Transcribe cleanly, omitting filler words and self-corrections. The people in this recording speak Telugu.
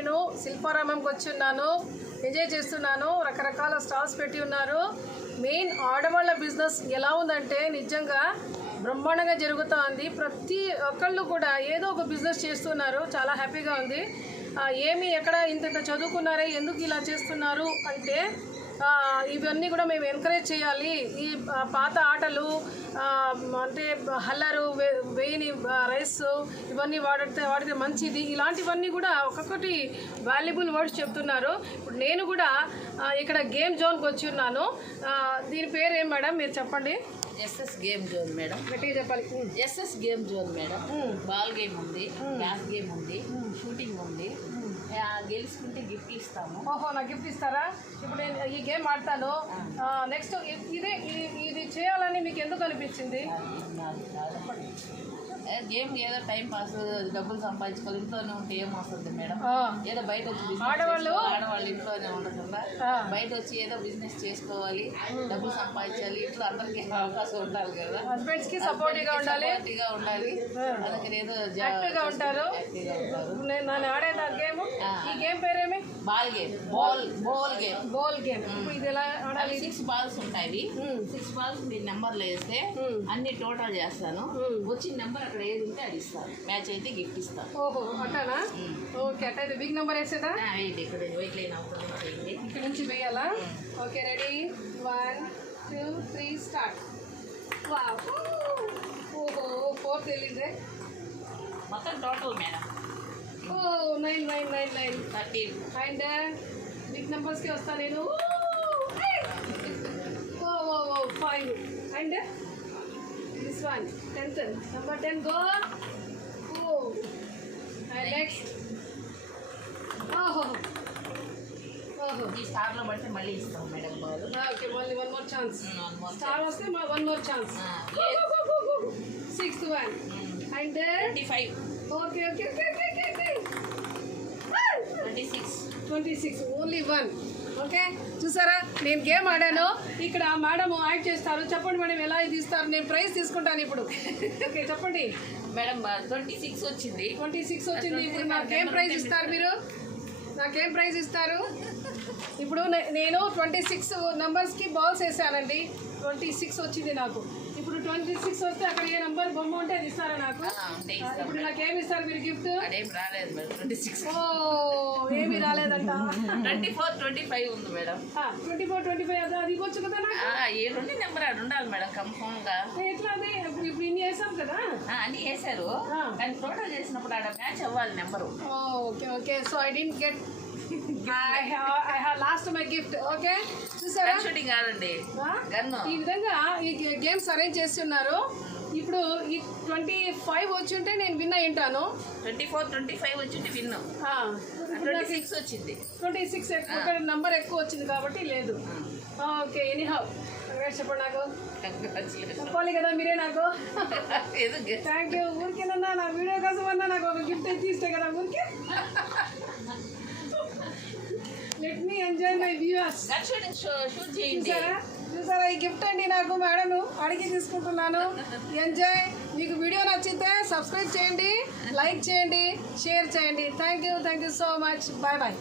నేను శిల్పారామంకి వచ్చి ఉన్నాను, ఎంజాయ్ చేస్తున్నాను. రకరకాల స్టాల్స్ పెట్టి ఉన్నారు. మెయిన్ ఆడవాళ్ళ బిజినెస్ ఎలా ఉందంటే నిజంగా బ్రహ్మాండంగా జరుగుతూ ఉంది. ప్రతి ఒక్కళ్ళు కూడా ఏదో ఒక బిజినెస్ చేస్తున్నారు. చాలా హ్యాపీగా ఉంది. ఏమి ఎక్కడ ఇంత చదువుకున్నారే, ఎందుకు ఇలా చేస్తున్నారు అంటే ఇవన్నీ కూడా మేము ఎంకరేజ్ చేయాలి. ఈ పాత ఆటలు అంటే హల్లరు, వేయిని రైస్ ఇవన్నీ వాడితే మంచిది, ఇలాంటివన్నీ కూడా ఒక్కొక్కటి వాల్యుబుల్ వర్డ్స్ చెప్తున్నారు. ఇప్పుడు నేను కూడా ఇక్కడ గేమ్ జోన్కి వచ్చి ఉన్నాను. దీని పేరు ఏం మేడం మీరు చెప్పండి. SS game zone madam. గట్టిగా చెప్పాలి. SS game zone madam. Ball game ఉంది, గ్లాస్ గేమ్ ఉంది, షూటింగ్ ఉంది. గెలుచుకుంటే గిఫ్ట్ ఇస్తాము. ఓహో, నాకు గిఫ్ట్ ఇస్తారా? ఇప్పుడు నేను ఈ గేమ్ ఆడతాను. నెక్స్ట్ ఇది చేయాలని మీకు ఎందుకు అనిపించింది? గేమ్ ఏదో టైం పాస్, డబ్బులు సంపాదించుకోవాలి. ఇంట్లోనే ఉంటే ఏం వస్తుంది మేడం? ఏదో బయట వచ్చి ఆడవాళ్ళు ఇంట్లోనే ఉండకుండా బయట వచ్చి ఏదో బిజినెస్ చేసుకోవాలి, డబ్బులు సంపాదించాలి. ఇంట్లో అందరికీ అవకాశం ఉండాలి కదా, హస్బెండ్స్ కి సపోర్టివ్గా ఉండాలి. అందుకని ఏదో యాక్టివ్గా ఉంటారు. నేను ఆడేదా గేమ్. ఈ గేమ్ పేరేమి? Ball game. Ball game. ఇది ఎలా ఆడాలి? 6 బాల్స్ ఉంటాయి. 6 బాల్స్ మీరు నెంబర్లు వేస్తే అన్ని టోటల్ చేస్తాను. వచ్చిన నెంబర్ అక్కడ ఏది ఉంటే అది ఇస్తాను. మ్యాచ్ అయితే గిఫ్ట్ ఇస్తాను. ఓహో, అట్టానా? ఓకే, అట్టయితే బిగ్ నెంబర్ వేసేదా? ఇక్కడ వెయిట్ లైన్ అవుతుంది, ఇక్కడ నుంచి వేయాలా? Okay, ready, 1 2 3 start. ఓహో, 4 తెలియదే. మొత్తం టోటల్ మేడం 9 9 9 9 13. అండ్ బిగ్ నెంబర్స్కి వస్తా నేను. 5 and this one 10th number 10 go. And next ఓహో ఈ స్టార్లో పడితే మళ్ళీ ఇస్తాం మేడం బాల్. ఓకే, మళ్ళీ వన్ మోర్ ఛాన్స్. స్టార్ వస్తే one more chance. 6th one and 25. Okay okay okay okay okay 26 only 1. Okay, చూసారా నేను గేమ్ ఆడాను. ఇక్కడ మేడం యాడ్ చేస్తారు. చెప్పండి మేడం ఎలా ఇది ఇస్తారు? నేను ప్రైజ్ తీసుకుంటాను ఇప్పుడు. ఓకే చెప్పండి మేడం. 26 వచ్చింది. 26 వచ్చింది. ఇప్పుడు నాకేం ప్రైజ్ ఇస్తారు మీరు? నాకేం ప్రైజ్ ఇస్తారు? ఇప్పుడు నేను 26 నెంబర్స్కి బాల్స్ వేసానండి. 26 వచ్చింది నాకు. ఇప్పుడు 26 వస్తే అక్కడ ఏ నెంబర్ బొమ్మ ఉంటే అది ఇస్తారా నాకు? ఇప్పుడు నాకేమి ఇస్తారు మీరు గిఫ్ట్? రాలేదు మేడం. 26 ఏమి రాలేదంట. 24 25 ఉంది మేడం. 24 25 అది ఇవ్వచ్చు కదా నాకు? ఏ 2 నెంబర్ అది ఉండాలి మేడం కన్ఫర్మ్ గా. ఎట్లా అదే? ఇప్పుడు ఇన్ని వేసాం కదా. అన్ని వేసారు కానీ టోటల్ చేసినప్పుడు ఆడ మ్యాచ్ అవ్వాలి number. Okay okay, so I didn't get. I have lost my gift. Okay, చూసారా? షూటింగ్ కాదండి, గన్ను. ఈ విధంగా ఈ గేమ్స్ అరేంజ్ చేసి ఉన్నారు. ఇప్పుడు ఈ 25 వచ్చి ఉంటే నేను విన్ అయి ఉంటాను. 24 25 వచ్చింది విన్. 26 వచ్చింది. 26 నెంబర్ ఎక్కువ వచ్చింది కాబట్టి లేదు. ఓకే, ఎనీహౌ చెప్పండి నాకు. చెప్పాలి కదా మీరే నాకు. Thank you. ఊరికేనన్నా నా వీడియో కోసం అన్నా నాకు ఒక గిఫ్ట్ అయితే ఇస్తే కదా ఊరికే. Let me enjoy my viewers. చూసారా ఈ గిఫ్ట్ అండి నాకు మేడం అడిగి తీసుకుంటున్నాను. ఎంజాయ్. మీకు వీడియో నచ్చితే సబ్స్క్రైబ్ చేయండి, లైక్ చేయండి, షేర్ చేయండి. Thank you so much. Bye bye.